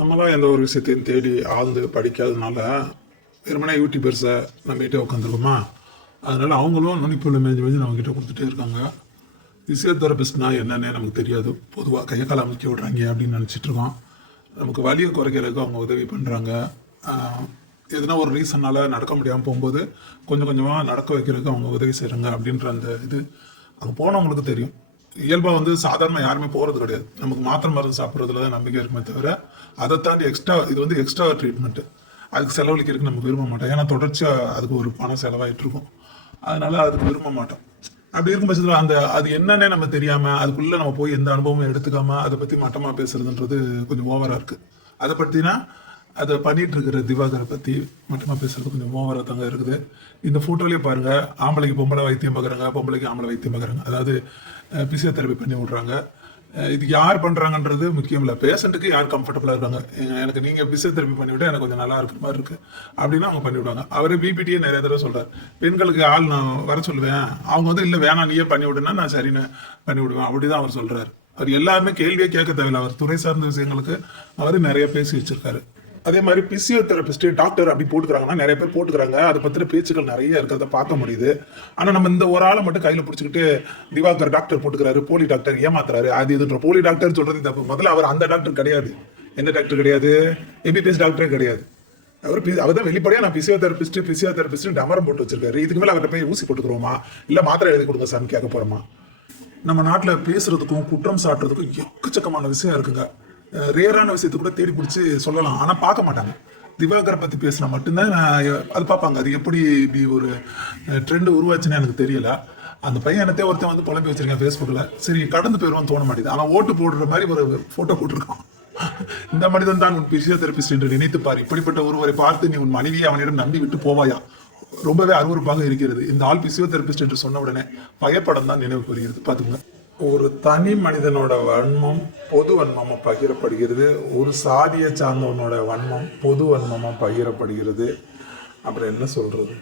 நம்மலாம் எந்த ஒரு விஷயத்தையும் தேடி ஆழ்ந்து படிக்காததுனால வெறுமனே யூடியூபர்ஸை நம்பிக்கிட்டே உட்காந்துருக்கோமா. அதனால அவங்களும் நுனிப்புள்ள மேஞ்சு மேஞ்சு நம்மக்கிட்ட கொடுத்துட்டே இருக்காங்க. ஃபிசியோதெரபிஸ்ட்னா என்னன்னே நமக்கு தெரியாது. பொதுவாக கையை காலை அமுக்கி விட்றாங்க அப்படின்னு நினச்சிட்டு இருக்கோம். நமக்கு வலியை குறைக்கிறதுக்கு அவங்க உதவி பண்ணுறாங்க. எதுனா ஒரு ரீசன்னால் நடக்க முடியாமல் போகும்போது கொஞ்சம் கொஞ்சமாக நடக்க வைக்கிறதுக்கு அவங்க உதவி செய்கிறாங்க அப்படின்ற அந்த இது அங்கே போனவங்களுக்கு தெரியும். இயல்பாக வந்து சாதாரண யாருமே போகிறது கிடையாது. நமக்கு மாத்திரை மருந்து சாப்பிட்றதுல தான் நம்பிக்கை இருக்குமே தவிர அதை தாண்டி இது வந்து எக்ஸ்ட்ரா ட்ரீட்மெண்ட்டு. அதுக்கு செலவழிக்கிறதுக்கு நம்ம விரும்ப மாட்டோம். ஏன்னா தொடர்ச்சியாக அதுக்கு ஒரு பணம் செலவாயிட்டு இருக்கும். அதனால அதுக்கு விரும்ப மாட்டோம். அப்படி இருக்கும் பட்சத்தில் அது என்னன்னே நம்ம தெரியாமல் அதுக்குள்ளே நம்ம போய் எந்த அனுபவமும் எடுத்துக்காம அதை பற்றி மட்டமாக பேசுறதுன்றது கொஞ்சம் ஓவராக இருக்குது. அதை பற்றினா அதை பண்ணிட்டு இருக்கிற திவாகரை பற்றி மட்டுமா பேசுறது கொஞ்சம் ஓவராக தாங்க இருக்குது. இந்த ஃபோட்டோலேயே பாருங்கள், ஆம்பளைக்கு பொம்பளை வைத்தியம் பார்க்குறாங்க, பொம்பளைக்கு ஆம்பளை வைத்தியம் பார்க்குறாங்க. அதாவது பிசியோதெரபி பண்ணி விட்றாங்க. இது யார் பண்ணுறாங்கன்றது முக்கியம் இல்லை, பேஷண்ட்டுக்கு யார் கம்ஃபர்டபுளாக இருக்காங்க. எனக்கு நீங்கள் பிசியோதெரபி பண்ணிவிட்டால் எனக்கு கொஞ்சம் நல்லா இருக்கிற மாதிரி இருக்குது அப்படின்னா அவங்க பண்ணிவிடுவாங்க. அவரே பிபிடியே நிறைய தடவை சொல்கிறார், பெண்களுக்கு ஆள் நான் வர சொல்லுவேன், அவங்க வந்து இல்லை வேணாம் நீயே பண்ணி விடுனா நான் சரின்னு பண்ணி விடுவேன் அப்படி தான் அவர் சொல்கிறார். அவர் எல்லாருமே கேள்வியே கேட்க தேவையில்லை. அவர் துறை சார்ந்த விஷயங்களுக்கு அவர் நிறைய பேசி வச்சிருக்காரு. அதே மாதிரி பிசியோதெரபிஸ்ட் டாக்டர் அப்படி போட்டுக்கிறாங்கன்னா நிறைய பேர் போட்டுக்கிறாங்க. அதை பற்றின பேச்சுக்கள் நிறைய இருக்கிறத பார்க்க முடியுது. ஆனால் நம்ம இந்த ஒரு ஆளை மட்டும் கையில் பிடிச்சிக்கிட்டு திவாகர் டாக்டர் போட்டுக்கிறாரு, போலி டாக்டர் ஏமாத்துறாரு, அது இதுன்ற போலி டாக்டர் சொல்றது தப்பு. முதல்ல அவர் அந்த டாக்டர் கிடையாது. எந்த டாக்டர் கிடையாது? எம்பிபிஎஸ் டாக்டரே கிடையாது. அவர் தான் வெளிப்படையாக நான் பிசியோதெரபிஸ்ட் டமரம் போட்டு வச்சிருக்காரு. இதுக்கு மேலே அவர்கிட்ட போய் ஊசி போட்டுக்கிறோமா இல்லை மாத்திரை எழுதி கொடுங்க சாமி கேட்க போகிறோமா? நம்ம நாட்டில் பேசுறதுக்கும் குற்றம் சாட்டுறதுக்கும் எக்கச்சக்கமான விஷயம் இருக்குங்க. ரேரான விஷயத்தை கூட தேடி பிடிச்சி சொல்லலாம், ஆனால் பார்க்க மாட்டாங்க. திவாகரை பற்றி பேசினா மட்டும்தான் அது பார்ப்பாங்க. அது எப்படி இப்படி ஒரு ட்ரெண்டு உருவாச்சுன்னு எனக்கு தெரியல. அந்த பையனத்தே ஒருத்தன் வந்து புலம்பி வச்சிருக்கேன் ஃபேஸ்புக்கில். சரி கடந்து போயிடுவான்னு தோண மாட்டேது. ஆனால் ஓட்டு போடுற மாதிரி ஒரு ஃபோட்டோ போட்டிருக்கான். இந்த மனிதன் தான் உன் பிசியோதெரபிஸ்ட் என்று நினைத்துப்பார். இப்படிப்பட்ட ஒருவரை பார்த்து நீ உன் மனைவியை அவனிடம் நம்பி விட்டு போவாயா? ரொம்பவே அருவருப்பாக இருக்கிறது. இந்த ஆள் பிசியோதெரபிஸ்ட் என்று சொன்ன உடனே பயப்படம் தான் நினைவு கூறுகிறது. பார்த்துங்க, ஒரு தனி மனிதனோட வன்மம் பொது வன்மமாக பகிரப்படுகிறது. ஒரு சாதியை சார்ந்தவனோட வன்மம் பொது வன்மமாக பகிரப்படுகிறது. அப்புறம் என்ன சொல்றது?